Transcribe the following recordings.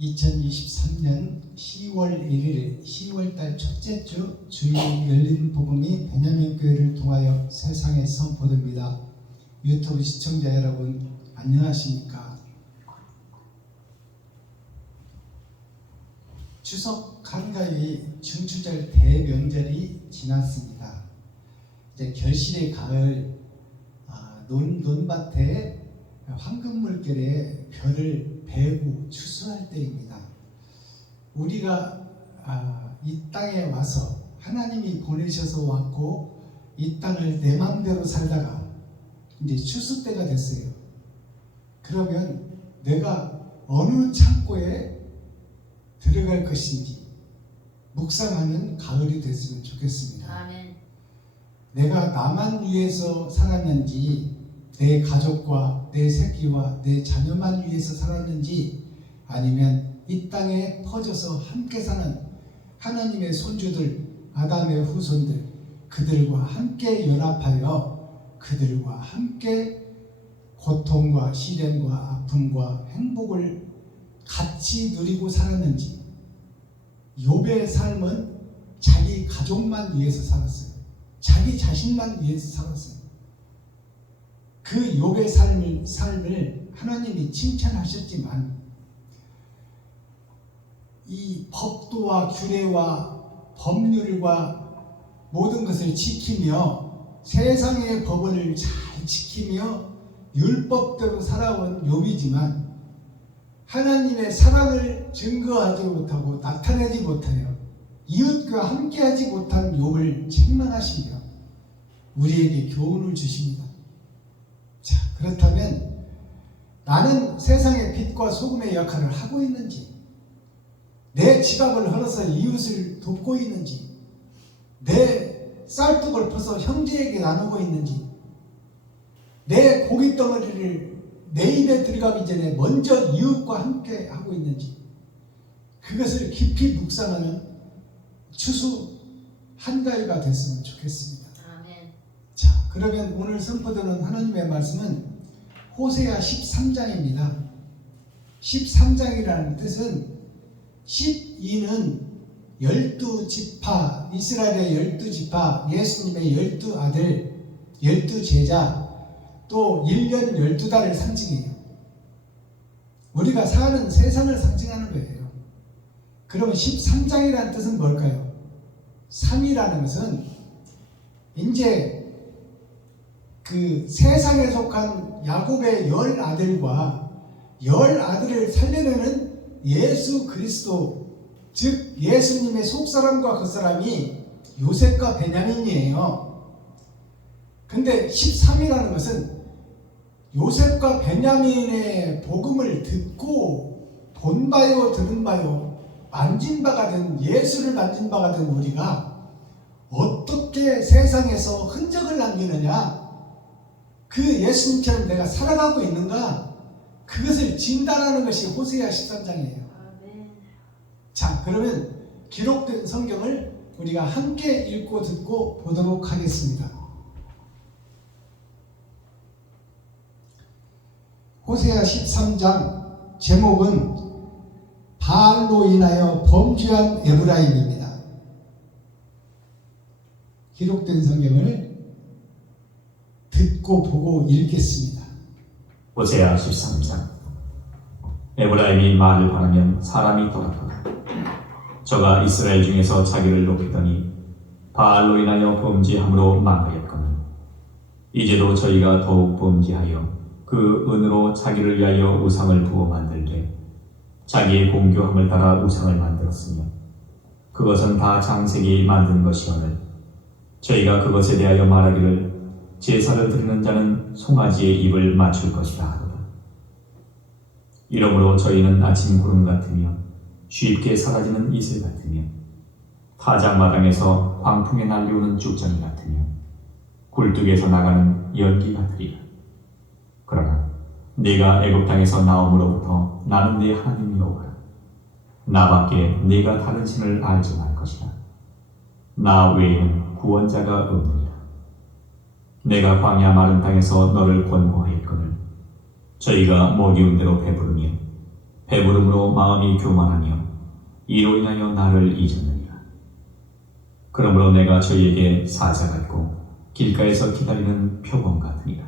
2023년 10월 1일 10월달 첫째 주 주일 열린 복음이 베냐민 교회를 통하여 세상에 선포됩니다. 유튜브 시청자 여러분 안녕하십니까? 추석 한가위 중추절 대명절이 지났습니다. 이제 결실의 가을 논밭에 황금물결에 별을 배고 추수할 때입니다. 우리가 이 땅에 와서 하나님이 보내셔서 왔고 이 땅을 내 맘대로 살다가 이제 추수 때가 됐어요. 그러면 내가 어느 창고에 들어갈 것인지 묵상하는 가을이 됐으면 좋겠습니다. 아멘. 내가 나만 위해서 살았는지 내 가족과 내 새끼와 내 자녀만 위해서 살았는지 아니면 이 땅에 퍼져서 함께 사는 하나님의 손주들, 아담의 후손들, 그들과 함께 연합하여 그들과 함께 고통과 시련과 아픔과 행복을 같이 누리고 살았는지. 욥의 삶은 자기 가족만 위해서 살았어요. 자기 자신만 위해서 살았어요. 그 욥의 삶을 하나님이 칭찬하셨지만 이 법도와 규례와 법률과 모든 것을 지키며 세상의 법을 잘 지키며 율법대로 살아온 욥이지만 하나님의 사랑을 증거하지 못하고 나타내지 못하여 이웃과 함께하지 못한 욥을 책망하시며 우리에게 교훈을 주십니다. 자, 그렇다면 나는 세상의 빛과 소금의 역할을 하고 있는지, 내 지갑을 흘러서 이웃을 돕고 있는지, 내 쌀떡을 퍼서 형제에게 나누고 있는지, 내 고깃덩어리를 내 입에 들어가기 전에 먼저 이웃과 함께 하고 있는지, 그것을 깊이 묵상하는 추수 한가위가 됐으면 좋겠습니다. 아멘. 자, 그러면 오늘 선포되는 하나님의 말씀은 호세아 13장입니다. 13장이라는 뜻은 12는 12지파, 이스라엘의 12지파, 예수님의 12아들, 12제자, 또 1년 12달을 상징해요. 우리가 사는 세상을 상징하는 거예요. 그러면 13장이라는 뜻은 뭘까요? 3이라는 것은 이제 그 세상에 속한 야곱의 10아들과 10아들을 살려내는 예수 그리스도, 즉 예수님의 속사람과 겉사람이 요셉과 베냐민이에요. 근데 13이라는 것은 요셉과 베냐민의 복음을 듣고 본 바요 들은 바요 만진 바가 된, 예수를 만진 바가 된 우리가 어떻게 세상에서 흔적을 남기느냐, 그 예수님처럼 내가 살아가고 있는가, 그것을 진단하는 것이 호세아 13장이에요. 자, 그러면 기록된 성경을 우리가 함께 읽고 듣고 보도록 하겠습니다. 호세아 13장 제목은 바알로 인하여 범죄한 에브라임입니다. 기록된 성경을 듣고 보고 읽겠습니다. 호세아 13장. 에브라임이 말을 바라면 사람이 돌아보다. 저가 이스라엘 중에서 자기를 높이더니 바알로 인하여 범죄함으로 망하였거늘 이제도 저희가 더욱 범죄하여 그 은으로 자기를 위하여 우상을 부어 만들되 자기의 공교함을 따라 우상을 만들었으며 그것은 다 장색이 만든 것이오늘 저희가 그것에 대하여 말하기를 제사를 드리는 자는 송아지의 입을 맞출 것이다 하도다. 이러므로 저희는 아침 구름 같으며 쉽게 사라지는 이슬 같으며 타작마당에서 광풍에 날려오는 쭉정이 같으며 굴뚝에서 나가는 연기 같으리라. 그러나 네가 애굽 땅에서 나옴으로부터 나는 네 하나님 여호와라. 나밖에 네가 다른 신을 알지 말 것이라. 나 외에는 구원자가 없느니라. 내가 광야 마른 땅에서 너를 권고하였거늘 저희가 먹이운 대로 배부르며 배부름으로 마음이 교만하며 이로 인하여 나를 잊었느니라. 그러므로 내가 저희에게 사자 같고 길가에서 기다리는 표범 같으니라.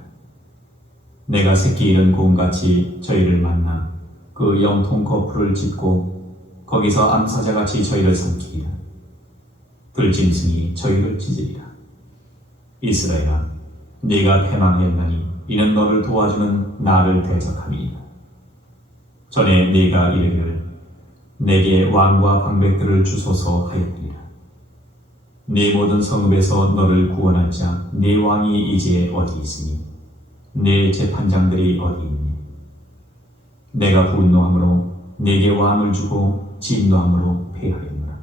내가 새끼 잃은 곰같이 저희를 만나 그 영통 거풀을 짚고 거기서 암사자같이 저희를 삼키리라. 들짐승이 저희를 찢으리라. 이스라엘아, 네가 패망하였나니 이는 너를 도와주는 나를 대적함이니라. 전에 네가 이르기를 내게 왕과 방백들을 주소서 하였느니라. 네 모든 성읍에서 너를 구원할 자 네 왕이 이제 어디 있으니 네 재판장들이 어디 있니? 내가 분노함으로 네게 왕을 주고 진노함으로 패하였노라.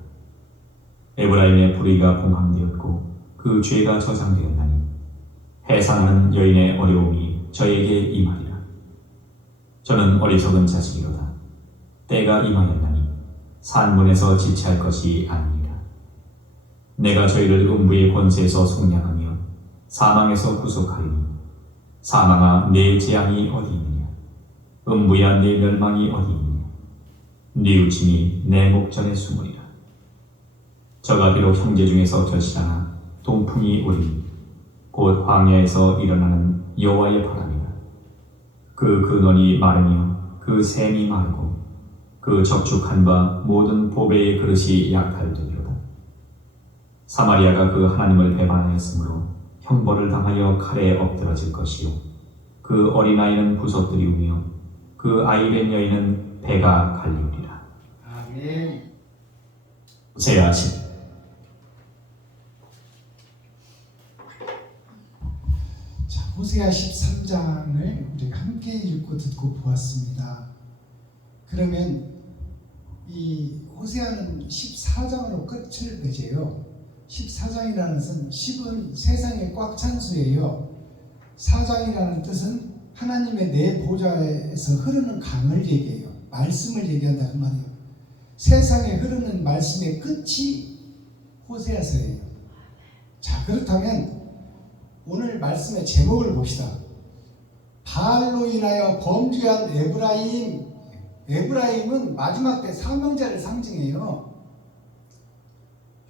에브라임의 불의가 봉함되었고 그 죄가 저장되었나니 해산하는 여인의 어려움이 저에게 임하리라. 저는 어리석은 자식이로다. 때가 임하였나니 산문에서 지체할 것이 아니니라. 내가 저희를 음부의 권세에서 속량하며 사망에서 구속하리니 사망아 네 재앙이 어디 있느냐? 음부야 네 멸망이 어디 있느냐? 뉘우침이 내 목전에 숨으리라. 저가 비록 형제 중에서 결실하나 동풍이 오리니 곧 광야에서 일어나는 여호와의 바람이라. 그 근원이 마르며 그 샘이 마르고 그 적축한 바 모든 보배의 그릇이 약탈되리로다. 사마리아가 그 하나님을 배반하였으므로 형벌을 당하여 칼에 엎드러질 것이요 그 어린아이는 부서뜨리우며 그 아이된 여인은 배가 갈리우리라. 아멘. 호세아 10. 자, 호세아 13장을 우리가 함께 읽고 듣고 보았습니다. 그러면 이 호세아는 14장으로 끝을 맺어요. 14장이라는 것은 10은 세상에 꽉 찬 수예요. 4장이라는 뜻은 하나님의 내 보좌에서 흐르는 강을 얘기해요. 말씀을 얘기한다 그 말이에요. 세상에 흐르는 말씀의 끝이 호세아서예요. 자, 그렇다면 오늘 말씀의 제목을 봅시다. 바알로 인하여 범죄한 에브라임. 에브라임은 마지막 때 사명자를 상징해요.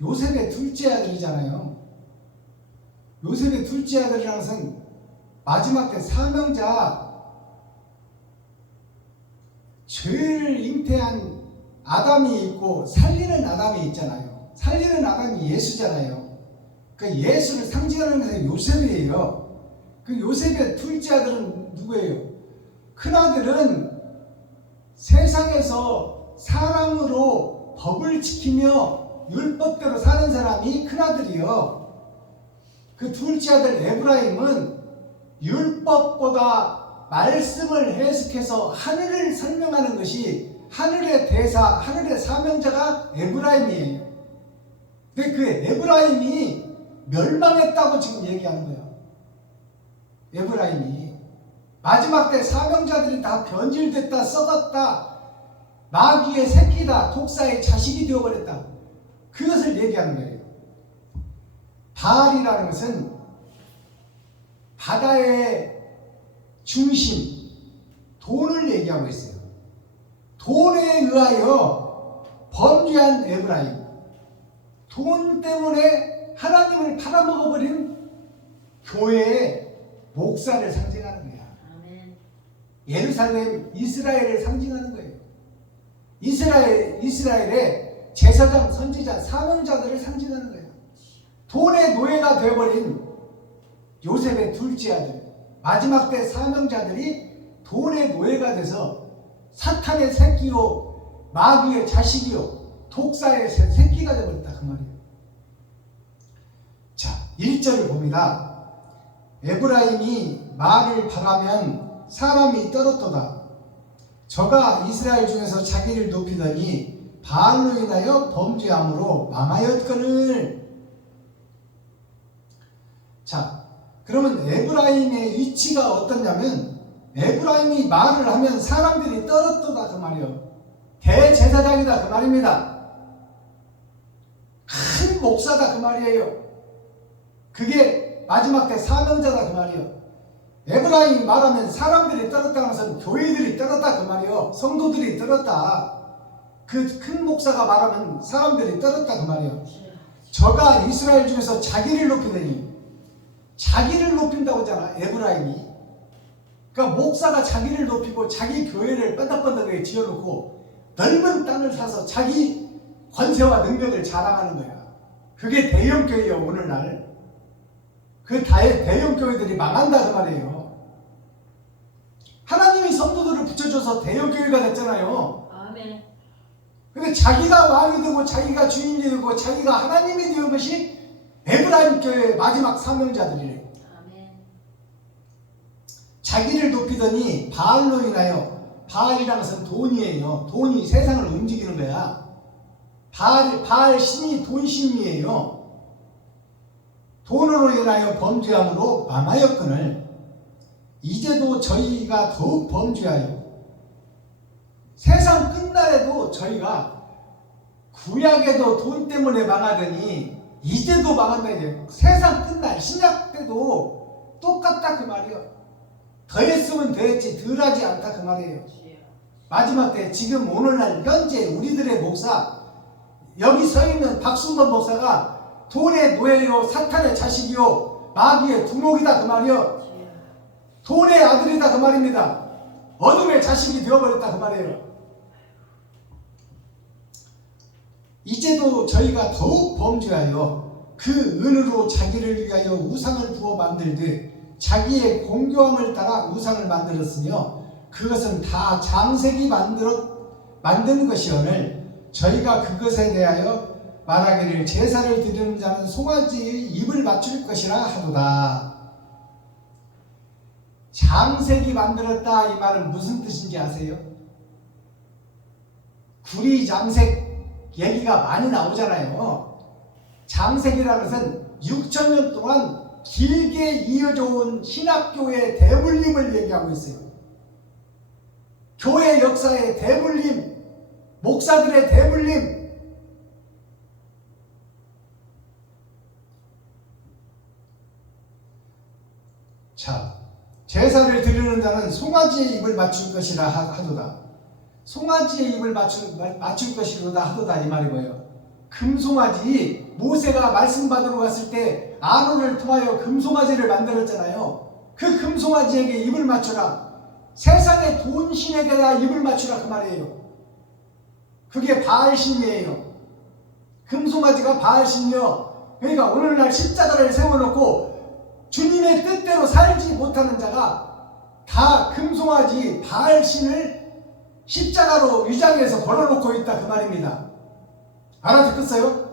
요셉의 둘째 아들이잖아요. 요셉의 둘째 아들이라는 것은 마지막 때 사명자, 죄를 잉태한 아담이 있고 살리는 아담이 있잖아요. 살리는 아담이 예수잖아요. 그 예수를 상징하는 것은 요셉이에요. 그 요셉의 둘째 아들은 누구예요? 큰아들은 세상에서 사랑으로 법을 지키며 율법대로 사는 사람이 큰아들이요. 그 둘째 아들 에브라임은 율법보다 말씀을 해석해서 하늘을 설명하는 것이 하늘의 대사, 하늘의 사명자가 에브라임이에요. 근데 그 에브라임이 멸망했다고 지금 얘기하는 거예요. 에브라임이 마지막 때 사명자들이 다 변질됐다, 썩었다, 마귀의 새끼다, 독사의 자식이 되어버렸다. 그것을 얘기하는 거예요. 바알이라는 것은 바다의 중심, 돈을 얘기하고 있어요. 돈에 의하여 범죄한 에브라임, 돈 때문에 하나님을 팔아먹어버린 교회의 목사를 상징하는 거야. 아멘. 예루살렘, 이스라엘을 상징하는 거예요. 이스라엘의 제사장, 선지자, 사명자들을 상징하는 거예요. 돈의 노예가 되어버린 요셉의 둘째 아들, 마지막 때 사명자들이 돈의 노예가 돼서 사탄의 새끼요, 마귀의 자식이요, 독사의 새끼가 되어버렸다 그 말이에요. 자, 1절을 봅니다. 에브라임이 말을 바라면 사람이 떨었도다. 저가 이스라엘 중에서 자기를 높이더니 바알로 인하여 범죄함으로 망하였거늘. 자, 그러면 에브라임의 위치가 어떠냐면 에브라임이 말을 하면 사람들이 떨었도다 그 말이에요. 대제사장이다 그 말입니다. 큰 목사다 그 말이에요. 그게 마지막 때 사명자다 그 말이에요. 에브라임이 말하면 사람들이 떨었다 하면서 교회들이 떨었다 그 말이요. 성도들이 떨었다. 그 큰 목사가 말하면 사람들이 떨었다 그 말이요. 저가 이스라엘 중에서 자기를 높이더니, 자기를 높인다고 하잖아 에브라임이. 그러니까 목사가 자기를 높이고 자기 교회를 뻔덕뻔덕하게 지어놓고 넓은 땅을 사서 자기 권세와 능력을 자랑하는 거야. 그게 대형교회예요. 오늘날 그 대형교회들이 망한다 그 말이에요. 하나님이 성도들을 붙여줘서 대형교회가 됐잖아요. 아멘. 근데 자기가 왕이 되고 자기가 주인이 되고 자기가 하나님이 되는 것이 에브라임 교회의 마지막 사명자들이래요. 아멘. 자기를 높이더니 바알로 인하여, 바알이라는 것은 돈이에요. 돈이 세상을 움직이는 거야. 바알 신이 돈신이에요. 돈으로 인하여 범죄함으로 망하였거늘 이제도 저희가 더욱 범죄하여 세상 끝날에도 저희가 구약에도 돈 때문에 망하더니 이제도 망한다. 이제 세상 끝날 신약 때도 똑같다 그 말이에요. 더했으면 더했지 덜하지 않다 그 말이에요. 마지막 때 지금 오늘날 현재 우리들의 목사, 여기 서 있는 박순범 목사가 돈의 노예요, 사탄의 자식이요, 마귀의 두목이다 그 말이요. 돈의 아들이다 그 말입니다. 어둠의 자식이 되어버렸다 그 말이에요. 이제도 저희가 더욱 범죄하여 그 은으로 자기를 위하여 우상을 부어 만들듯 자기의 공교함을 따라 우상을 만들었으며 그것은 다 장색이 만드는 것이오늘 저희가 그것에 대하여 말하기를 제사를 드리는 자는 송아지의 입을 맞출 것이라 하도다. 장색이 만들었다 이 말은 무슨 뜻인지 아세요? 구리 장색 얘기가 많이 나오잖아요. 장색이라는 것은 6,000년 동안 길게 이어져 온 신학교의 대물림을 얘기하고 있어요. 교회 역사의 대물림, 목사들의 대물림. 자, 제사를 드리는 자는 송아지의 입을 맞출 것이라 하도다. 송아지의 입을 맞출 것이로다 하도다 이 말이 뭐예요? 금송아지, 모세가 말씀 받으러 갔을 때 아론을 통하여 금송아지를 만들었잖아요. 그 금송아지에게 입을 맞추라. 세상의 돈신에게다 입을 맞추라 그 말이에요. 그게 바알신이에요. 금송아지가 바알신이요. 그러니까 오늘날 십자가를 세워놓고 주님의 뜻대로 살지 못하는 자가 다 금송아지 바알신을 십자가로 위장해서 걸어놓고 있다 그 말입니다. 알아듣겠어요?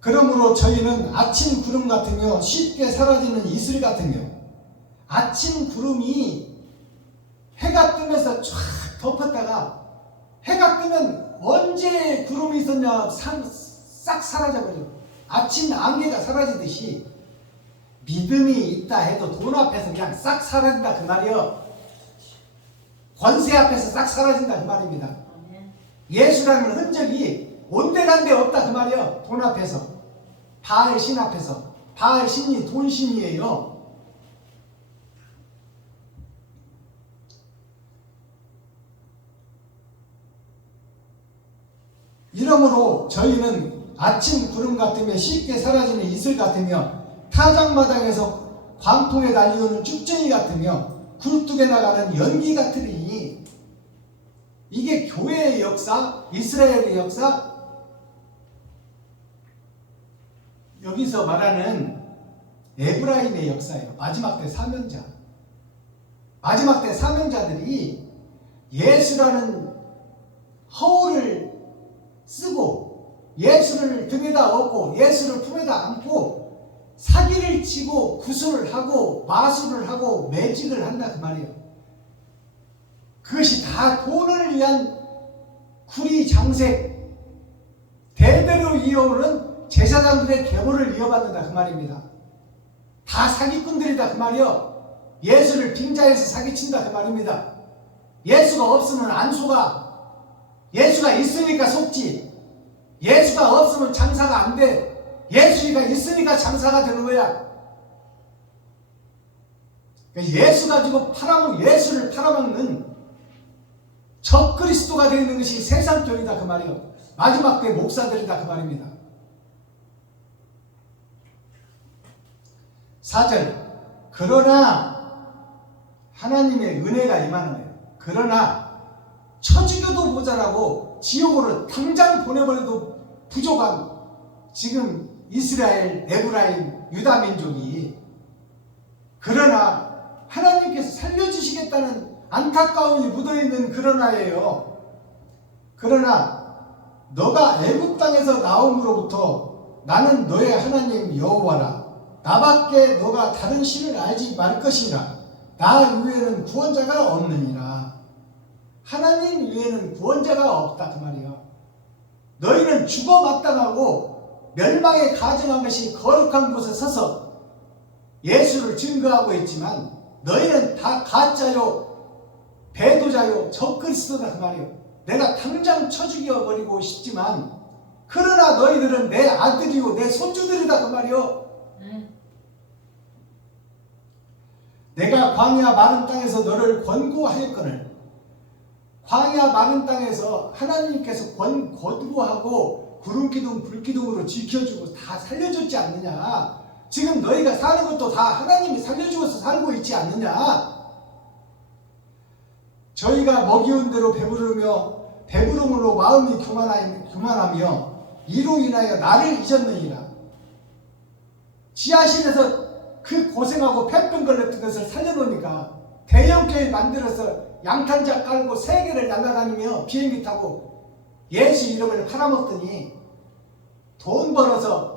그러므로 저희는 아침 구름 같으며 쉽게 사라지는 이슬 같으며, 아침 구름이 해가 뜨면서 쫙 덮었다가 해가 뜨면 언제 구름이 있었냐 싹 사라져버려. 아침 안개가 사라지듯이 믿음이 있다 해도 돈 앞에서 그냥 싹 사라진다 그 말이요. 권세 앞에서 싹 사라진다 그 말입니다. 예수라는 흔적이 온데간데 없다 그 말이요. 돈 앞에서, 바알 신 앞에서. 바알 신이 돈신이에요. 이러므로 저희는 아침 구름 같으며 쉽게 사라지는 이슬 같으며 타작마당에서 광풍에 달려오는 쭉정이 같으며 굴뚝에 나가는 연기 같으니, 이게 교회의 역사, 이스라엘의 역사, 여기서 말하는 에브라임의 역사예요. 마지막 때 사명자. 마지막 때 사명자들이 예수라는 허울을 쓰고 예수를 등에다 업고 예수를 품에다 안고 사기를 치고 구슬을 하고 마술을 하고 매직을 한다 그 말이에요. 그것이 다 돈을 위한 구리 장색, 대대로 이어오는 제사장들의 계보를 이어받는다 그 말입니다. 다 사기꾼들이다 그 말이요. 예수를 빙자해서 사기친다 그 말입니다. 예수가 없으면 안 속아. 예수가 있으니까 속지. 예수가 없으면 장사가 안 돼. 예수가 있으니까 장사가 되는 거야. 예수 가지고 예수를 팔아먹는 적그리스도가 되어 있는 것이 세상 교회다 그 말이요. 마지막 때 목사들이다 그 말입니다. 4절 그러나 하나님의 은혜가 임하는 거예요. 그러나 쳐죽여도 모자라고 지옥으로 당장 보내버려도 부족한 지금 이스라엘, 에브라임, 유다 민족이 그러나 하나님께서 살려주시겠다는 안타까움이 묻어있는 그러나예요. 그러나 너가 애굽 땅에서 나옴으로부터 나는 너의 하나님 여호와라. 나밖에 너가 다른 신을 알지 말 것이라. 나 외에는 구원자가 없느니라. 하나님 외에는 구원자가 없다 그 말이에요. 너희는 죽어 마땅하고 멸망에 가증한 것이 거룩한 곳에 서서 예수를 증거하고 있지만 너희는 다 가짜요 배도자요 적그리스도다 그 말이에요. 내가 당장 쳐 죽여버리고 싶지만 그러나 너희들은 내 아들이요 내 손주들이다 그 말이에요. 내가 광야 마른 땅에서 너를 권고하였거늘. 광야 마른 땅에서 하나님께서 권고하고 구름기둥 불기둥으로 지켜주고 다 살려줬지 않느냐. 지금 너희가 사는 것도 다 하나님이 살려주어서 살고 있지 않느냐. 저희가 먹이온 대로 배부름으로 마음이 교만하며 이로 인하여 나를 잊었느니라. 지하실에서 그 고생하고 폐병 걸렸던 것을 살려놓으니까 대형교회 만들어서 양탄자 깔고 세계를 날아다니며 비행기 타고 예수 이름을 팔아먹더니 돈 벌어서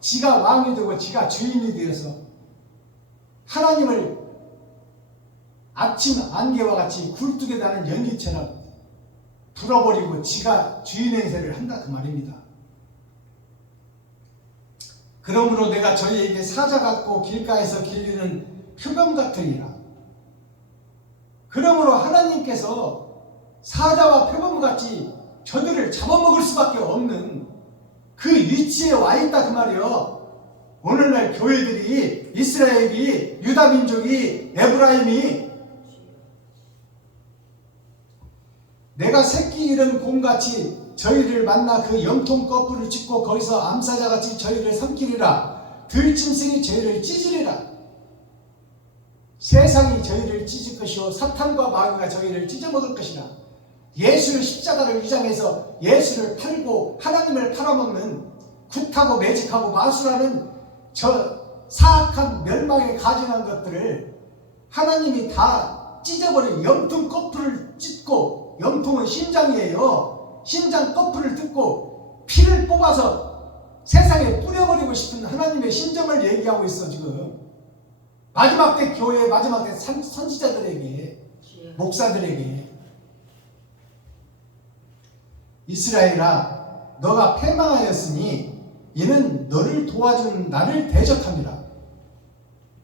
지가 왕이 되고 지가 주인이 되어서 하나님을 아침 안개와 같이 굴뚝에 나는 연기처럼 불어버리고 지가 주인 행세를 한다 그 말입니다. 그러므로 내가 저희에게 사자 같고 길가에서 길리는 표범 같으리라. 그러므로 하나님께서 사자와 표범같이 저들을 잡아먹을 수밖에 없는 그 위치에 와 있다 그 말이요. 오늘날 교회들이 이스라엘이 유다 민족이 에브라임이 내가 새끼 잃은 곰같이 저희를 만나 그 염통 거풀을 찢고 거기서 암사자같이 저희를 삼키리라. 들짐승이 저희를 찢으리라. 세상이 저희를 찢을 것이요 사탄과 마귀가 저희를 찢어먹을 것이라. 예수를 십자가를 위장해서 예수를 팔고 하나님을 팔아먹는 굿하고 매직하고 마술하는 저 사악한 멸망에 가증한 것들을 하나님이 다 찢어버린 염통 거풀을 찢고, 염통은 심장이에요. 심장 거풀을 뜯고 피를 뽑아서 세상에 뿌려버리고 싶은 하나님의 심정을 얘기하고 있어 지금. 마지막 때 교회, 마지막 때 선지자들에게, 목사들에게 이스라엘아 너가 패망하였으니 이는 너를 도와준 나를 대적함이라.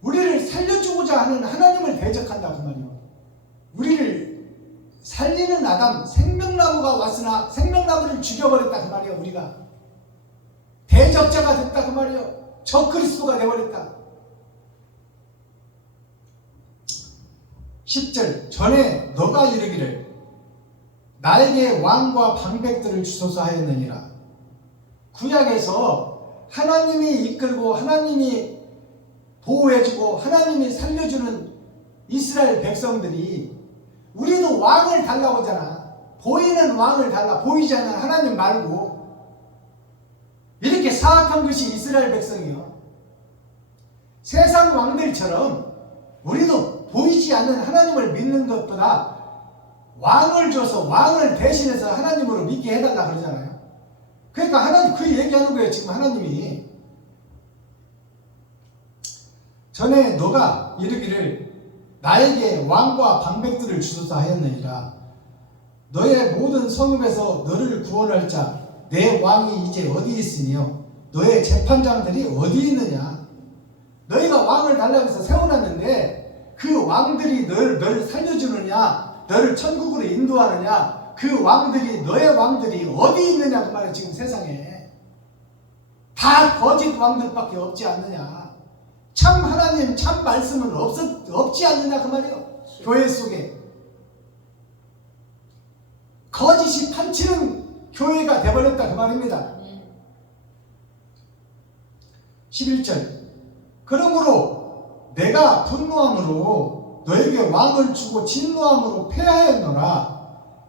우리를 살려주고자 하는 하나님을 대적한다 그 말이요. 우리를 살리는 아담, 생명나무가 왔으나 생명나무를 죽여버렸다 그 말이요. 우리가 대적자가 됐다 그 말이요. 적그리스도가 되어버렸다. 10절 전에 너가 이르기를 나에게 왕과 방백들을 주소서 하였느니라. 구약에서 하나님이 이끌고 하나님이 보호해주고 하나님이 살려주는 이스라엘 백성들이 우리도 왕을 달라고 하잖아. 보이는 왕을 달라. 보이지 않는 하나님 말고. 이렇게 사악한 것이 이스라엘 백성이요. 세상 왕들처럼 우리도 보이지 않는 하나님을 믿는 것보다 왕을 줘서 왕을 대신해서 하나님으로 믿게 해달라 그러잖아요. 그러니까 하나님 그 얘기하는 거예요. 지금 하나님이 전에 너가 이르기를 나에게 왕과 방백들을 주소서 하였느니라. 너의 모든 성읍에서 너를 구원할 자 내 왕이 이제 어디 있으며 너의 재판장들이 어디 있느냐. 너희가 왕을 달라고 해서 세워놨는데 그 왕들이 너를 살려주느냐, 너를 천국으로 인도하느냐, 그 왕들이, 너의 왕들이 어디 있느냐 그 말이에요. 지금 세상에 다 거짓 왕들밖에 없지 않느냐. 참 하나님 참 말씀은 없지 않느냐 그 말이에요. 교회 속에 거짓이 판치는 교회가 되어버렸다 그 말입니다. 11절 그러므로 내가 분노함으로 너에게 왕을 주고 진노함으로 패하였노라.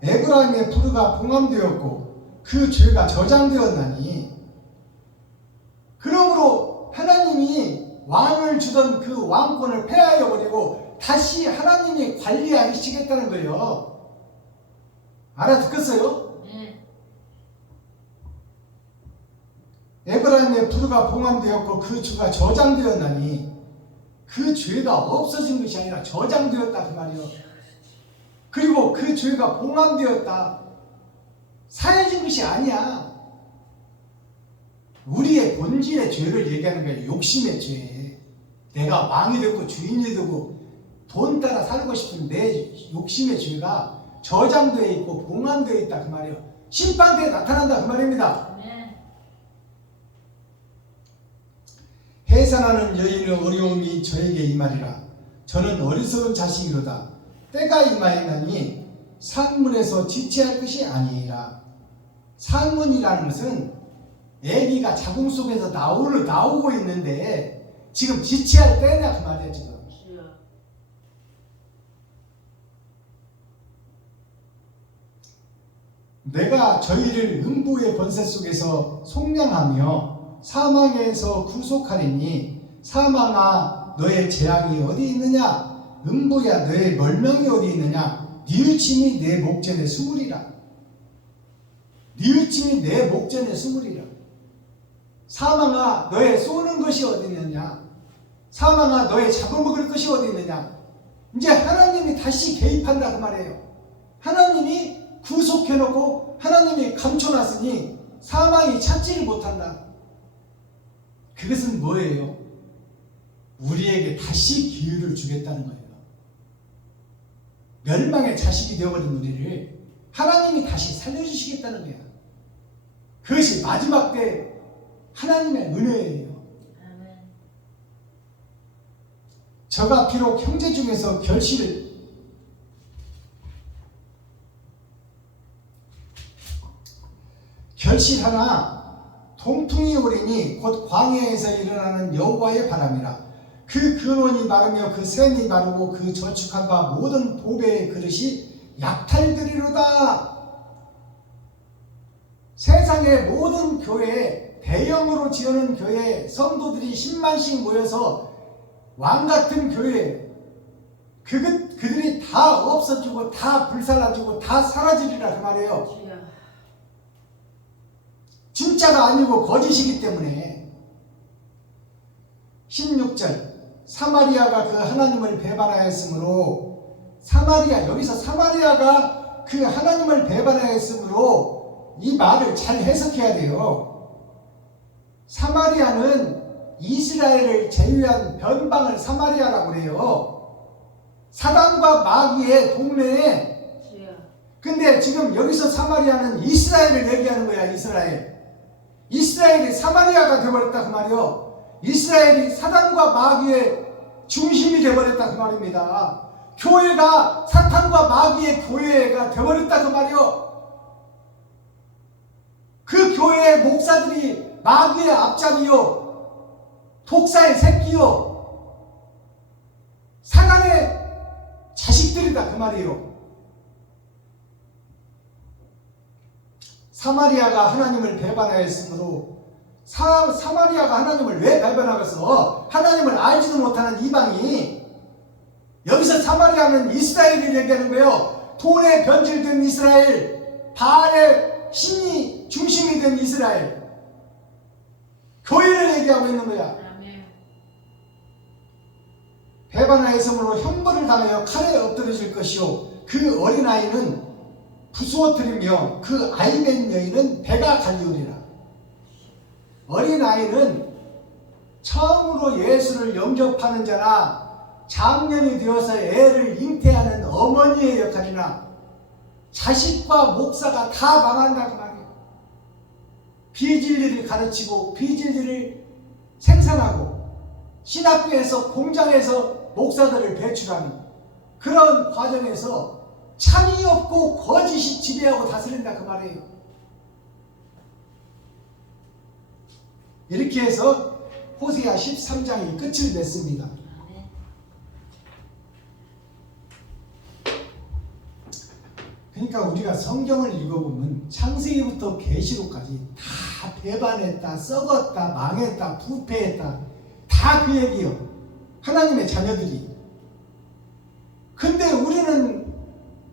에브라임의 부르가 봉함되었고 그 죄가 저장되었나니 그러므로 하나님이 왕을 주던 그 왕권을 패하여 버리고 다시 하나님이 관리하시겠다는 거예요. 알아듣겠어요? 에브라임의 부르가 봉함되었고 그 죄가 저장되었나니 그 죄가 없어진 것이 아니라 저장되었다 그 말이에요. 그리고 그 죄가 봉함되었다. 사해진 것이 아니야. 우리의 본질의 죄를 얘기하는 거예요. 욕심의 죄. 내가 왕이 되고 주인이 되고 돈 따라 살고 싶은 내 욕심의 죄가 저장되어 있고 봉함되어 있다 그 말이에요. 심판대에 나타난다 그 말입니다. 해산하는 여인의 어려움이 저에게 임하리라. 저는 어리석은 자식이로다. 때가 임하였나니 산문에서 지체할 것이 아니라. 산문이라는 것은 아기가 자궁 속에서 나오고 있는데 지금 지체할 때냐 그 말이야 지금. 내가 저희를 음부의 번세 속에서 속량하며 사망에서 구속하리니 사망아 너의 재앙이 어디 있느냐 음부야 너의 멸망이 어디 있느냐 뉘우침이 내 목전에 스물이라. 뉘우침이 내 목전에 스물이라. 사망아 너의 쏘는 것이 어디 있느냐 사망아 너의 잡아먹을 것이 어디 있느냐. 이제 하나님이 다시 개입한다 그 말이에요. 하나님이 구속해놓고 하나님이 감춰놨으니 사망이 찾지를 못한다. 그것은 뭐예요? 우리에게 다시 기회를 주겠다는 거예요. 멸망의 자식이 되어버린 우리를 하나님이 다시 살려주시겠다는 거예요. 그것이 마지막 때 하나님의 은혜예요. 저가 비록 형제 중에서 결실하나 동풍이 오리니 곧 광야에서 일어나는 여호와의 바람이라. 그 근원이 마르며 그 샘이 마르고 그 저축한 바 모든 보배의 그릇이 약탈되리로다. 세상의 모든 교회, 대형으로 지어놓은 교회 성도들이 10만씩 모여서 왕같은 교회, 그들이 다 없어지고 다 불살라지고 다 사라지리라 그 말이에요. 진짜가 아니고 거짓이기 때문에. 16절 사마리아가 그 하나님을 배반하였으므로 여기서 사마리아가 그 하나님을 배반하였으므로 이 말을 잘 해석해야 돼요. 사마리아는 이스라엘을 제외한 변방을 사마리아라고 그래요. 사단과 마귀의 동네에. 근데 지금 여기서 사마리아는 이스라엘을 얘기하는 거야. 이스라엘이 사마리아가 되어버렸다 그 말이요. 이스라엘이 사단과 마귀의 중심이 되어버렸다 그 말입니다. 교회가 사탄과 마귀의 교회가 되어버렸다 그 말이요. 그 교회의 목사들이 마귀의 앞잡이요, 독사의 새끼요, 사단의 자식들이다 그 말이요. 사마리아가 하나님을 배반하였으므로. 사마리아가 하나님을 왜 배반하겠어? 하나님을 알지도 못하는 이방이. 여기서 사마리아는 이스라엘을 얘기하는 거예요. 돈에 변질된 이스라엘, 바알의 신이 중심이 된 이스라엘, 교회를 얘기하고 있는 거야. 배반하였으므로 형벌을 당하여 칼에 엎드려질 것이요 그 어린아이는 부수어뜨리며 그 아이된 여인은 배가 갈리우리라. 어린아이는 처음으로 예수를 영접하는 자나 장년이 되어서 애를 잉태하는 어머니의 역할이나 자식과 목사가 다 망한다 그 말이에요. 비진리를 가르치고 비진리를 생산하고 신학교에서 공장에서 목사들을 배출하는 그런 과정에서 참이 없고 거짓이 지배하고 다스린다 그 말이에요. 이렇게 해서 호세아 13장이 끝을 맺습니다. 그러니까 우리가 성경을 읽어보면 창세기부터 계시록까지 다 배반했다, 썩었다, 망했다, 부패했다, 다 그 얘기요. 하나님의 자녀들이. 근데 우리는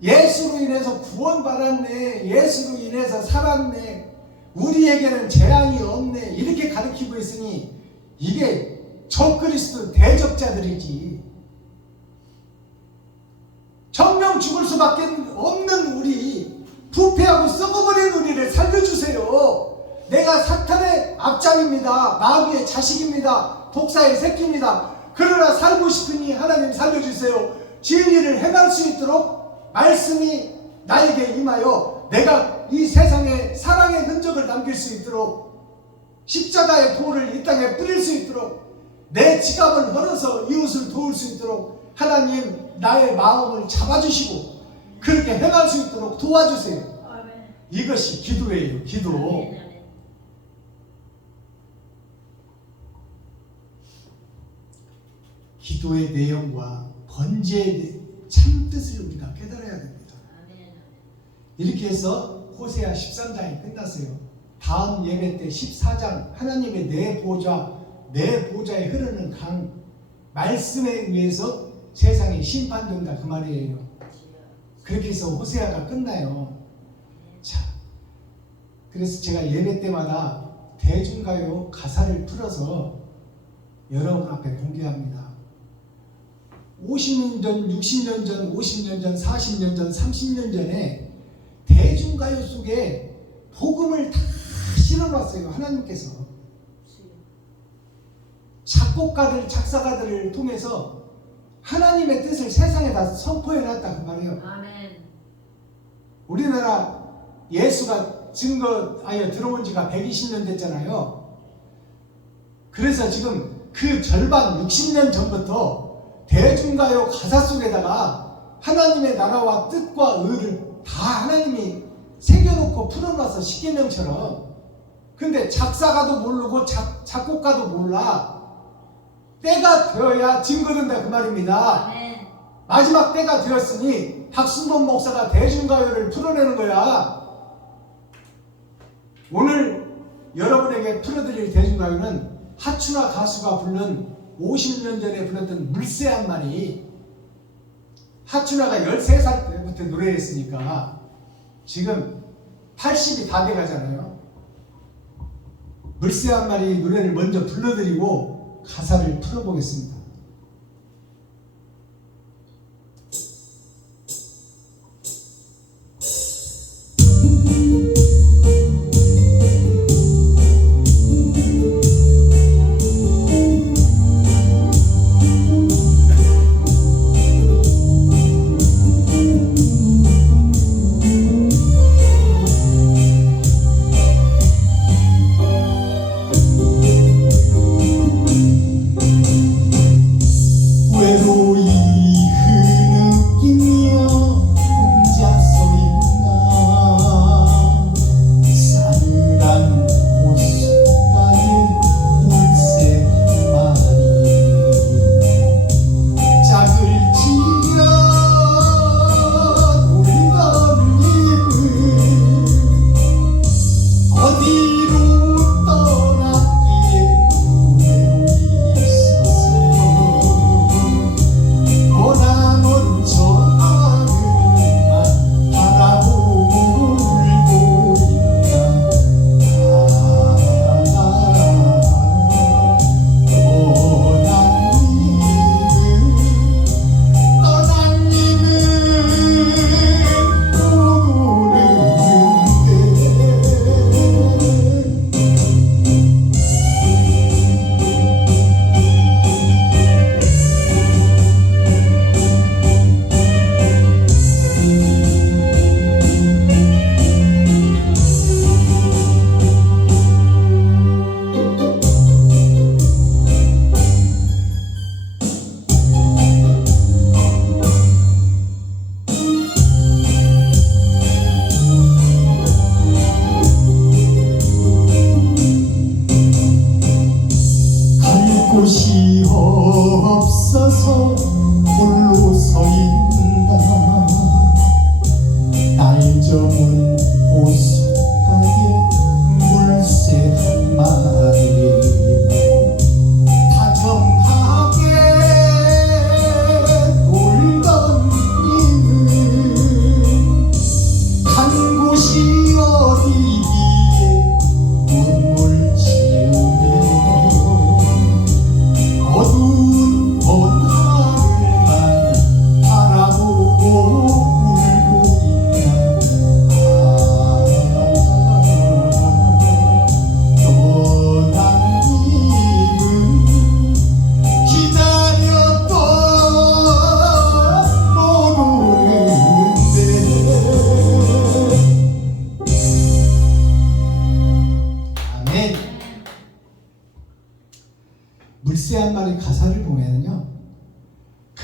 예수로 인해서 구원받았네, 예수로 인해서 살았네, 우리에게는 재앙이 없네, 이렇게 가르치고 있으니 이게 적그리스도 대적자들이지. 정령 죽을 수밖에 없는 우리, 부패하고 썩어버린 우리를 살려주세요. 내가 사탄의 앞장입니다. 마귀의 자식입니다. 독사의 새끼입니다. 그러나 살고 싶으니 하나님 살려주세요. 진리를 행할 수 있도록 말씀이 나에게 임하여 내가 이 세상에 사랑의 흔적을 남길 수 있도록, 십자가의 도를 이 땅에 뿌릴 수 있도록, 내 지갑을 벌어서 이웃을 도울 수 있도록 하나님 나의 마음을 잡아주시고 그렇게 행할 수 있도록 도와주세요. 이것이 기도예요. 기도. 기도의 내용과 번제의 참뜻을 우리가 깨달아야 됩니다. 이렇게 해서 호세아 13장이 끝났어요. 다음 예배 때 14장 하나님의 내 보좌에 흐르는 강, 말씀에 의해서 세상이 심판된다 그 말이에요. 그렇게 해서 호세아가 끝나요. 자, 그래서 제가 예배 때마다 대중가요 가사를 풀어서 여러분 앞에 공개합니다. 50년 전, 60년 전, 50년 전, 40년 전, 30년 전에 대중가요 속에 복음을 다 실어놨어요. 하나님께서 작곡가들, 작사가들을 통해서 하나님의 뜻을 세상에다 선포해놨다 그 말이에요. 아멘. 우리나라 예수가 들어온 지가 120년 됐잖아요. 그래서 지금 그 절반 60년 전부터 대중가요 가사 속에다가 하나님의 나라와 뜻과 의를 다 하나님이 새겨놓고 풀어놔서 십계명처럼. 근데 작사가도 모르고 작곡가도 몰라. 때가 되어야 증거된다 그 말입니다. 아멘. 마지막 때가 되었으니 박순범 목사가 대중가요를 풀어내는 거야. 오늘 여러분에게 풀어드릴 대중가요는 하춘아 가수가 부른 50년 전에 불렀던 물새 한 마리. 하춘아가 13살 때부터 노래했으니까 지금 80이 다 돼가잖아요. 물새 한 마리 노래를 먼저 불러드리고 가사를 풀어보겠습니다.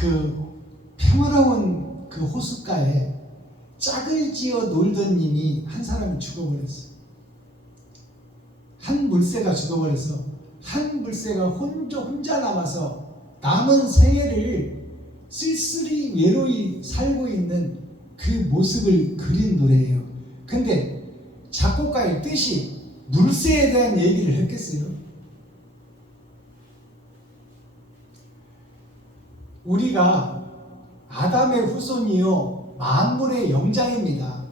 그 평화로운 그 호숫가에 짝을 지어 놀던 님이 한 사람이 죽어버렸어요. 한 물새가 죽어버려서 한 물새가 혼자 남아서 남은 생애를 쓸쓸히 외로이 살고 있는 그 모습을 그린 노래예요. 근데 작곡가의 뜻이 물새에 대한 얘기를 했겠어요? 우리가 아담의 후손이요 만물의 영장입니다.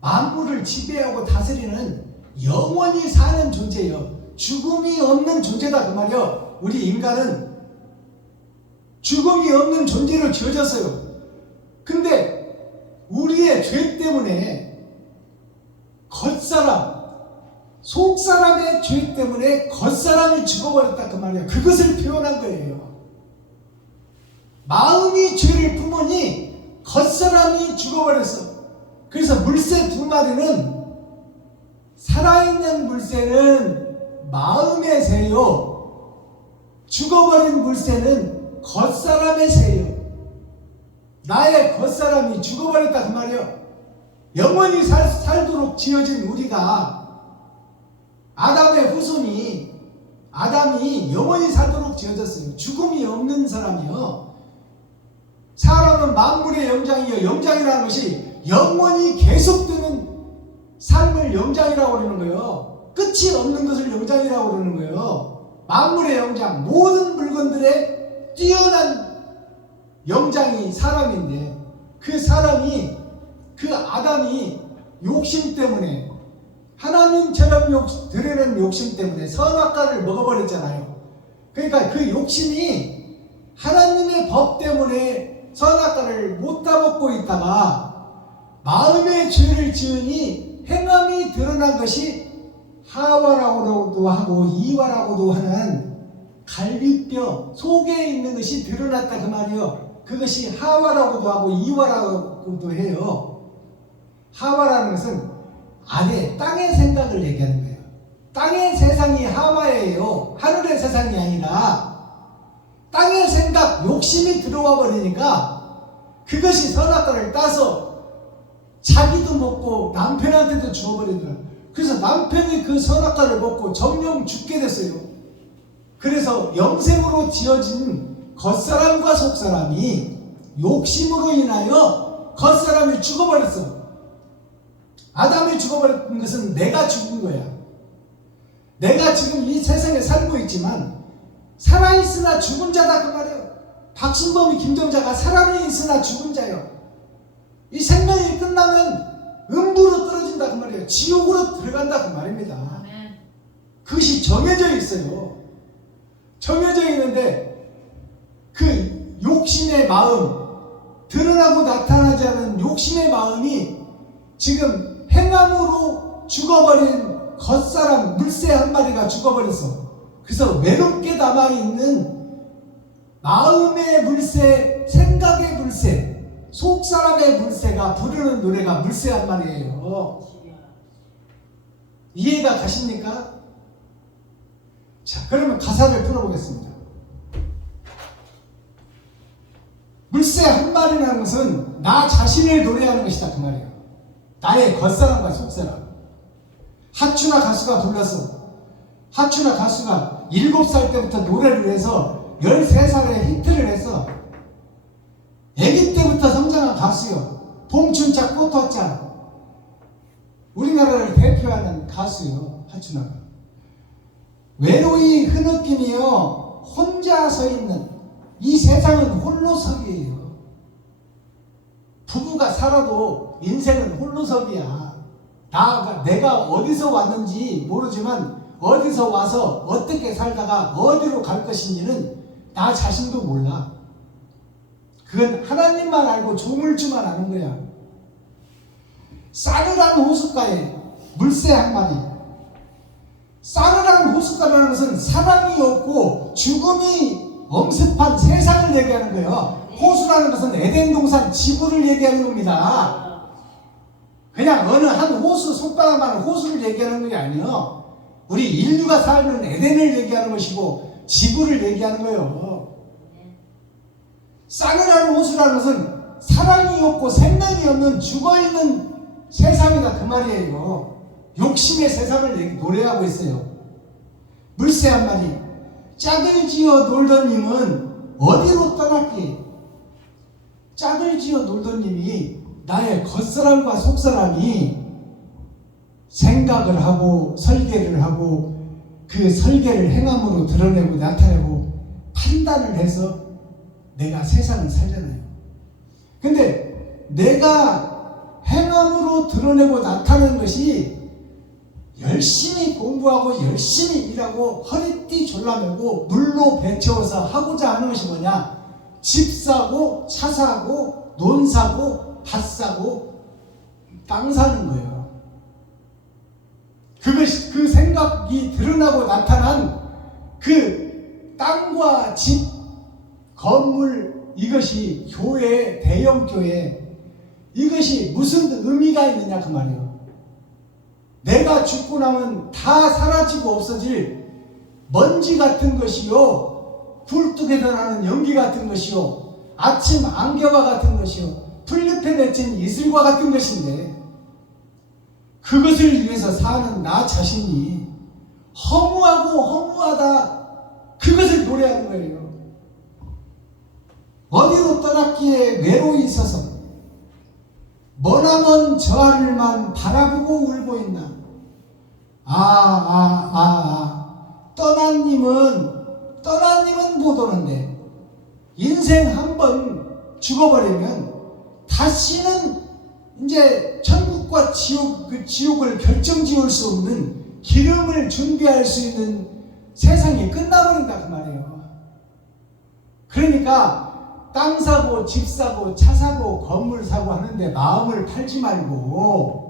만물을 지배하고 다스리는 영원히 사는 존재예요. 죽음이 없는 존재다 그 말이요. 우리 인간은 죽음이 없는 존재로 지어졌어요. 근데 우리의 죄 때문에 겉사람, 속사람의 죄 때문에 겉사람이 죽어버렸다 그 말이에요. 그것을 표현한 거예요. 마음이 죄를 품으니 겉사람이 죽어버렸어. 그래서 물새 두 마리는 살아있는 물새는 마음의 새요, 죽어버린 물새는 겉사람의 새요. 나의 겉사람이 죽어버렸다 그 말이에요. 영원히 살도록 지어진 우리가 아담의 후손이 아담이 영원히 살도록 지어졌어요. 죽음이 없는 사람이요. 사람은 만물의 영장이요. 영장이라는 것이 영원히 계속되는 삶을 영장이라고 그러는 거예요. 끝이 없는 것을 영장이라고 그러는 거예요. 만물의 영장, 모든 물건들의 뛰어난 영장이 사람인데 그 사람이, 그 아담이 욕심 때문에, 하나님처럼 드러낸 욕심 때문에 선악과를 먹어버렸잖아요. 그러니까 그 욕심이 하나님의 법 때문에 선악과를 못 따먹고 있다가 마음의 죄를 지으니 행함이 드러난 것이 하와라고도 하고 이와라고도 하는 갈비뼈 속에 있는 것이 드러났다 그 말이요. 그것이 하와라고도 하고 이와라고도 해요. 하와라는 것은 아래 땅의 생각을 얘기하는 거예요. 땅의 세상이 하와예요. 하늘의 세상이 아니라 땅의 생각, 욕심이 들어와 버리니까 그것이 선악과를 따서 자기도 먹고 남편한테도 주어버리더라. 그래서 남편이 그 선악과를 먹고 정령 죽게 됐어요. 그래서 영생으로 지어진 겉사람과 속사람이 욕심으로 인하여 겉사람이 죽어버렸어. 아담이 죽어버린 것은 내가 죽은 거야. 내가 지금 이 세상에 살고 있지만 살아있으나 죽은 자다 그 말이에요. 박순범이 김정자가 살아있으나 죽은 자예요. 이 생명이 끝나면 음부로 떨어진다 그 말이에요. 지옥으로 들어간다 그 말입니다. 그것이 정해져 있어요. 정해져 있는데 그 욕심의 마음, 드러나고 나타나지 않은 욕심의 마음이 지금 행함으로 죽어버린 겉사람 물새 한 마리가 죽어버렸어. 그래서 외롭게 남아있는 마음의 물새, 생각의 물새, 속사람의 물새가 부르는 노래가 물새 한 마리예요. 이해가 가십니까? 자, 그러면 가사를 풀어보겠습니다. 물새 한 마리라는 것은 나 자신을 노래하는 것이다 그 말이에요. 나의 겉사람과 속사람. 하춘아 가수가 불렀어. 하춘아 가수가 7살 때부터 노래를 해서 13살에 히트를 해서 아기 때부터 성장한 가수요. 봄춘자 꽃화자. 우리나라를 대표하는 가수요. 하춘아가. 외로이 흐느끼며 혼자 서 있는, 이 세상은 홀로서기예요. 부부가 살아도 인생은 홀로서기야. 내가 어디서 왔는지 모르지만 어디서 와서 어떻게 살다가 어디로 갈 것인지는 나 자신도 몰라. 그건 하나님만 알고 조물주만 아는 거야. 싸늘한 호숫가에 물새 한 마리. 싸늘한 호숫가라는 것은 사람이 없고 죽음이 엄습한 세상을 얘기하는 거예요. 호수라는 것은 에덴 동산 지구를 얘기하는 겁니다. 그냥 어느 한 호수, 손바닥만한 호수를 얘기하는 게 아니에요. 우리 인류가 살는 에덴을 얘기하는 것이고 지구를 얘기하는 거예요. 싸늘한 호수라는 것은 사랑이 없고 생명이 없는 죽어있는 세상이다 그 말이에요. 욕심의 세상을 노래하고 있어요. 물새 한 마리 짝을 지어 놀던 님은 어디로 떠났기에? 짝을 지어 놀던 님이 나의 겉사람과 속사람이 생각을 하고 설계를 하고 그 설계를 행함으로 드러내고 나타내고 판단을 해서 내가 세상을 살잖아요. 근데 내가 행함으로 드러내고 나타내는 것이 열심히 공부하고 열심히 일하고 허리띠 졸라매고 물로 배채워서 하고자 하는 것이 뭐냐? 집 사고 차 사고 논 사고 밭 사고 땅 사는 거예요. 그것이 그 생각이 드러나고 나타난 그 땅과 집, 건물 이것이 교회, 대형 교회 이것이 무슨 의미가 있느냐 그 말이에요. 내가 죽고 나면 다 사라지고 없어질 먼지 같은 것이요, 굴뚝에서 나는 연기 같은 것이요, 아침 안개와 같은 것이요, 풀잎에 맺힌 이슬과 같은 것인데 그것을 위해서 사는 나 자신이 허무하고 허무하다 그것을 노래하는 거예요. 어디로 떠났기에 외로이 있어서 머나먼 저 하늘만 바라보고 울고 있나. 떠난 님은 못 오는데 인생 한번 죽어버리면 다시는 이제 천국과 지옥, 그 지옥을 결정지을 수 없는 기름을 준비할 수 있는 세상이 끝나버린다 그 말이에요. 그러니까 땅 사고 집 사고 차 사고 건물 사고 하는데 마음을 팔지 말고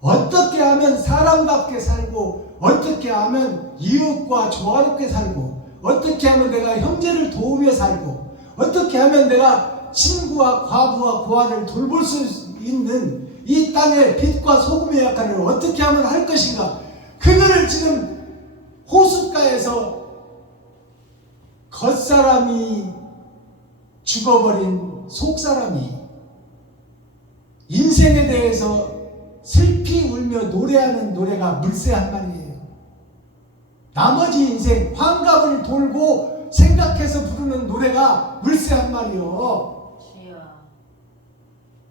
어떻게 하면 사람답게 살고 어떻게 하면 이웃과 조화롭게 살고 어떻게 하면 내가 형제를 도우며 살고 어떻게 하면 내가 친구와 과부와 고아를 돌볼 수 있는 이 땅의 빛과 소금의 역할을 어떻게 하면 할 것인가, 그거를 지금 호숫가에서 겉사람이 죽어버린 속사람이 인생에 대해서 슬피 울며 노래하는 노래가 물새 한 마리예요. 나머지 인생 환갑을 돌고 생각해서 부르는 노래가 물새 한 마리요.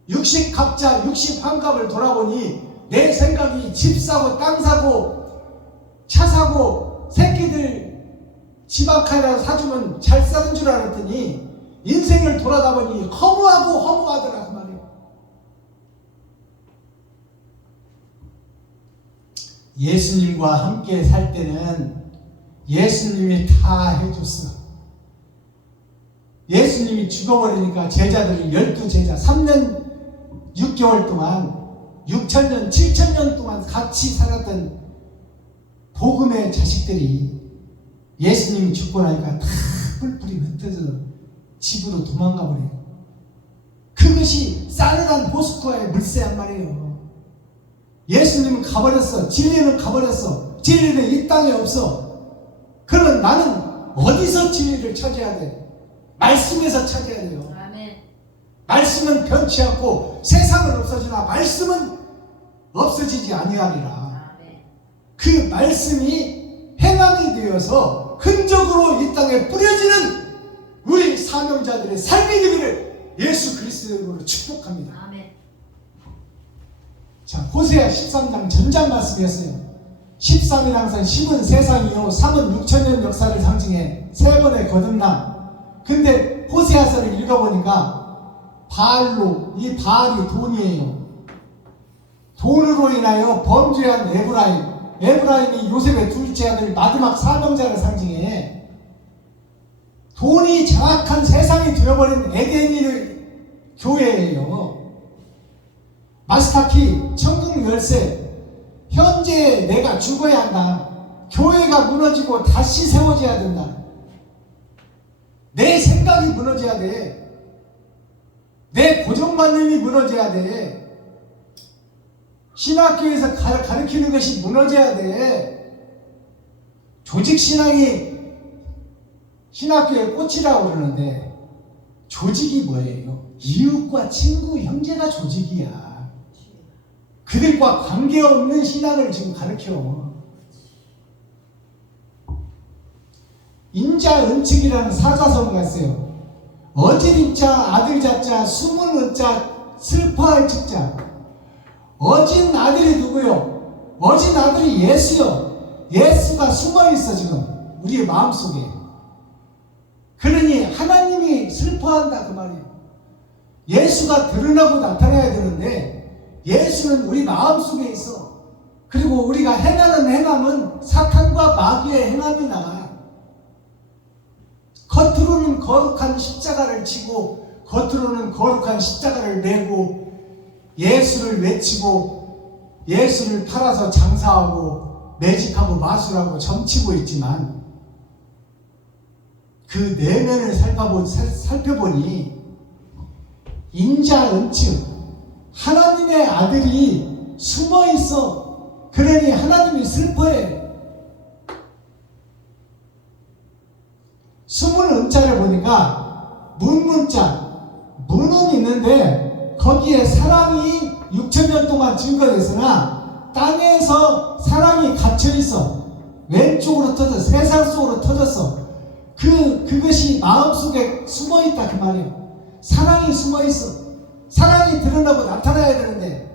60 갑자 60 환갑을 돌아보니 내 생각이 집 사고 땅 사고 차 사고 새끼들 집 한 칸이라도 사주면 잘 사는 줄 알았더니 인생을 돌아다 보니 허무하고 허무하더라 그 말이에요. 예수님과 함께 살 때는 예수님이 다 해줬어. 예수님이 죽어버리니까 제자들이 12제자 3년 6개월 동안 6,000년 7,000년 동안 같이 살았던 복음의 자식들이 예수님이 죽고 나니까 다 뿔뿔이 흩어져 집으로 도망가 버려요. 그것이 싸늘한 호숫가의 물새 한 마리예요. 예수님은 가버렸어. 진리는 가버렸어. 진리는 이 땅에 없어. 그러면 나는 어디서 진리를 찾아야 돼? 말씀에서 찾아야 돼요. 아멘. 말씀은 변치 않고 세상은 없어지나 말씀은 없어지지 아니하리라. 아멘. 그 말씀이 행함이 되어서 흔적으로 이 땅에 뿌려지는 우리 사명자들의 삶이 되기를 예수 그리스도로 축복합니다. 아멘. 자, 호세아 13장 전장 말씀이었어요. 13은 항상 10은 세상이요 3은 6,000년 역사를 상징해 세 번의 거듭남. 근데 호세아서를 읽어보니까 바알로, 이 바알이 돈이에요. 돈으로 인하여 범죄한 에브라임이 요셉의 둘째 아들 마지막 사명자를 상징해 돈이 장악한 세상이 되어버린 에덴이 교회예요. 마스타키 천국 열쇠, 현재 내가 죽어야 한다. 교회가 무너지고 다시 세워져야 된다. 내 생각이 무너져야 돼. 내 고정관념이 무너져야 돼. 신학교에서 가르치는 것이 무너져야 돼. 조직신앙이 신학교의 꽃이라고 그러는데 조직이 뭐예요? 이웃과 친구, 형제가 조직이야. 그들과 관계없는 신앙을 지금 가르쳐. 인자 은측이라는 사자성어가 있어요. 어진 자, 아들 자자, 숨은 은자, 슬퍼할 측자. 어진 아들이 누구요? 어진 아들이 예수요. 예수가 숨어있어 지금 우리의 마음속에. 그러니 하나님이 슬퍼한다 그 말이에요. 예수가 드러나고 나타나야 되는데 예수는 우리 마음속에 있어. 그리고 우리가 행하는 행함은 사탄과 마귀의 행함이 나와요. 겉으로는 거룩한 십자가를 지고 겉으로는 거룩한 십자가를 메고 예수를 외치고 예수를 팔아서 장사하고 매직하고 마술하고 점치고 있지만 그 내면을 살펴보니 인자 은측 하나님의 아들이 숨어 있어. 그러니 하나님이 슬퍼해. 숨은 은자를 보니까 문문자, 문은 있는데 거기에 사랑이 6,000년 동안 증거됐으나 땅에서 사랑이 갇혀있어. 왼쪽으로 터져 세상 속으로 터졌어. 그것이 마음속에 숨어있다 그 말이에요. 사랑이 숨어있어. 사랑이 드러나고 나타나야 되는데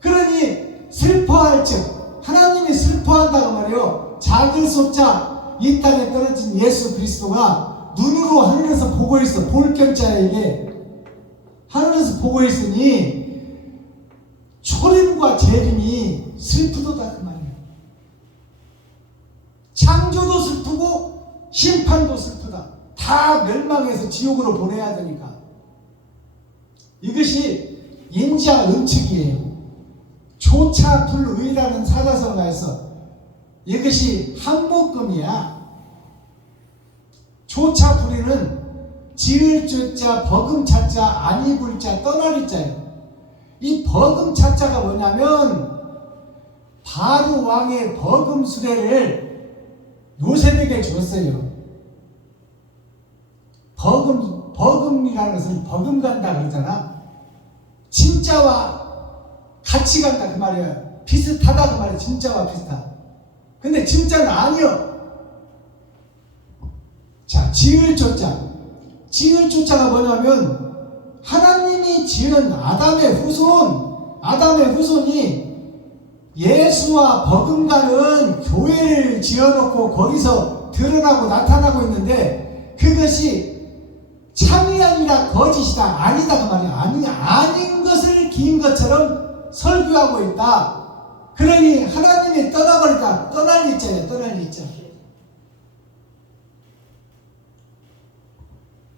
그러니 슬퍼할 즉 하나님이 슬퍼한다 그 말이에요. 작은 숫자 이 땅에 떨어진 예수 그리스도가 눈으로 하늘에서 보고 있어. 볼경자에게 하늘에서 보고 있으니 초림과 재림이 슬프도다 그 말이에요. 창조도 슬프고 심판도 슬프다. 다 멸망해서 지옥으로 보내야 되니까. 이것이 인자 은측이에요. 조차불의라는 사자성어가 있어. 이것이 한묶음이야. 조차불의는 지을 조자, 버금 차자, 안 입을 자, 떠날 자예요. 이 버금 차자가 뭐냐면 바로 왕의 버금 수레를 요셉에게 줬어요. 버금이라는 것은 버금간다 그러잖아. 진짜와 같이 간다 그 말이에요. 비슷하다 그 말이에요. 진짜와 비슷하다. 근데 진짜는 아니요. 자, 지을 조자. 지을 조자가 뭐냐면 하나님이 지은 아담의 후손이 예수와 버금가는 교회를 지어놓고 거기서 드러나고 나타나고 있는데 그것이 참이 아니라 거짓이다. 아니다 그 말이야. 아닌 것을 긴 것처럼 설교하고 있다. 그러니 하나님이 떠나버리다. 떠날 리자예요. 떠날 리자.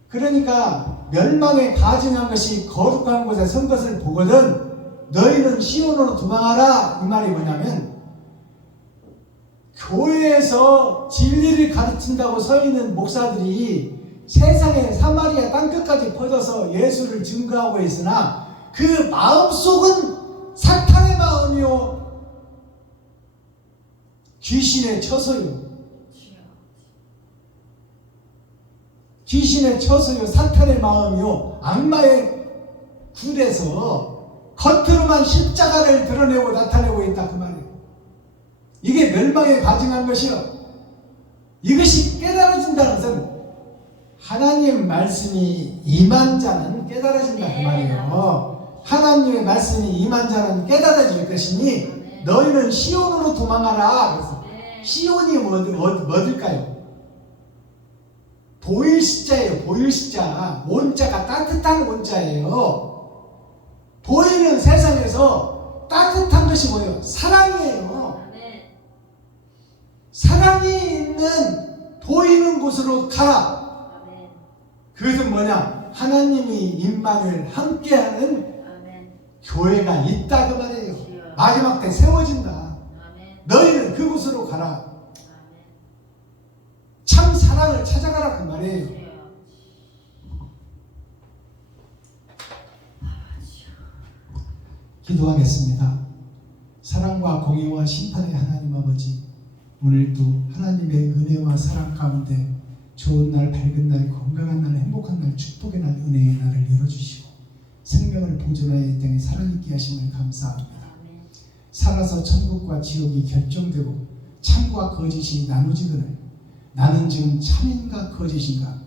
그러니까 멸망에 가증한 것이 거룩한 곳에 선 것을 보거든 너희는 시온으로 도망하라. 이 말이 뭐냐면 교회에서 진리를 가르친다고 서 있는 목사들이 세상에 사마리아 땅끝까지 퍼져서 예수를 증거하고 있으나 그 마음속은 사탄의 마음이요 귀신의 처소요. 귀신의 처소요 사탄의 마음이요 악마의 굴에서 겉으로만 십자가를 드러내고 나타내고 있다 그 말이에요. 이게 멸망에 가증한 것이요. 이것이 깨달아진다는 것은 하나님 말씀이 임한 자는 깨달아진다 그 말이에요. 하나님의 말씀이 임한 자는 깨달아질 것이니 너희는 시온으로 도망하라. 그래서 시온이 뭐일까요? 보일 시자예요. 보일 시자. 온자가 따뜻한 온자예요. 보이는 세상에서 따뜻한 것이 뭐예요? 사랑이에요. 사랑이 있는 보이는 곳으로 가라. 그것은 뭐냐? 하나님이 임만을 함께하는 교회가 있다 그 말이에요. 마지막 때 세워진다. 너희는 그곳으로 가라. 참 사랑을 찾아가라 그 말이에요. 기도하겠습니다. 사랑과 공의와 심판의 하나님 아버지, 오늘도 하나님의 은혜와 사랑 가운데 좋은 날, 밝은 날, 건강한 날, 행복한 날, 축복의 날, 은혜의 열어주시고 생명을 보존하여 이 땅에 살아있게 하심을 감사합니다. 살아서 천국과 지옥이 결정되고 참과 거짓이 나누지거늘 나는 지금 참인가 거짓인가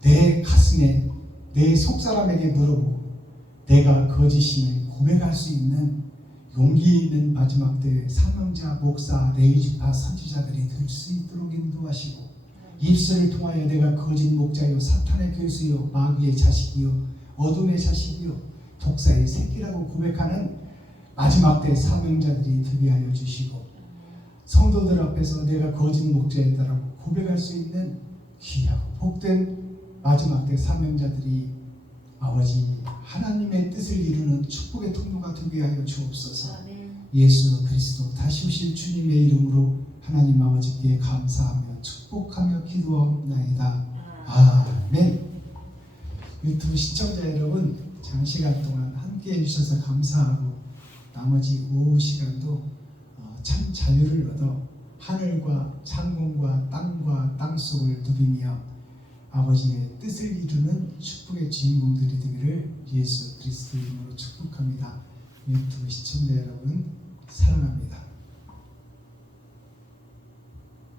내 가슴에 내 속사람에게 물어보고 내가 거짓임을 고백할 수 있는 용기 있는 마지막 때 사명자, 목사, 레위지파 선지자들이 될 수 있도록 인도하시고 입술을 통하여 내가 거짓 목자요 사탄의 교수요 마귀의 자식이요 어둠의 자식이요 독사의 새끼라고 고백하는 마지막 때 사명자들이 되게 하여 주시고 성도들 앞에서 내가 거짓 목자이다라고 고백할 수 있는 귀하고 복된 마지막 때 사명자들이 아버지 하나님의 뜻을 이루는 축복의 통로가 되게 하여 주옵소서. 예수 그리스도 다시 오실 주님의 이름으로 하나님 아버지께 감사하며 축복하며 기도하옵나이다. 아멘. 유튜브 시청자 여러분 장시간 동안 함께 해주셔서 감사하고 나머지 오후 시간도 참 자유를 얻어 하늘과 창공과 땅과 땅속을 누비며 아버지의 뜻을 이루는 축복의 주인공들이 되기를 예수 그리스도 이름으로 축복합니다. 유튜브 시청자 여러분 사랑합니다.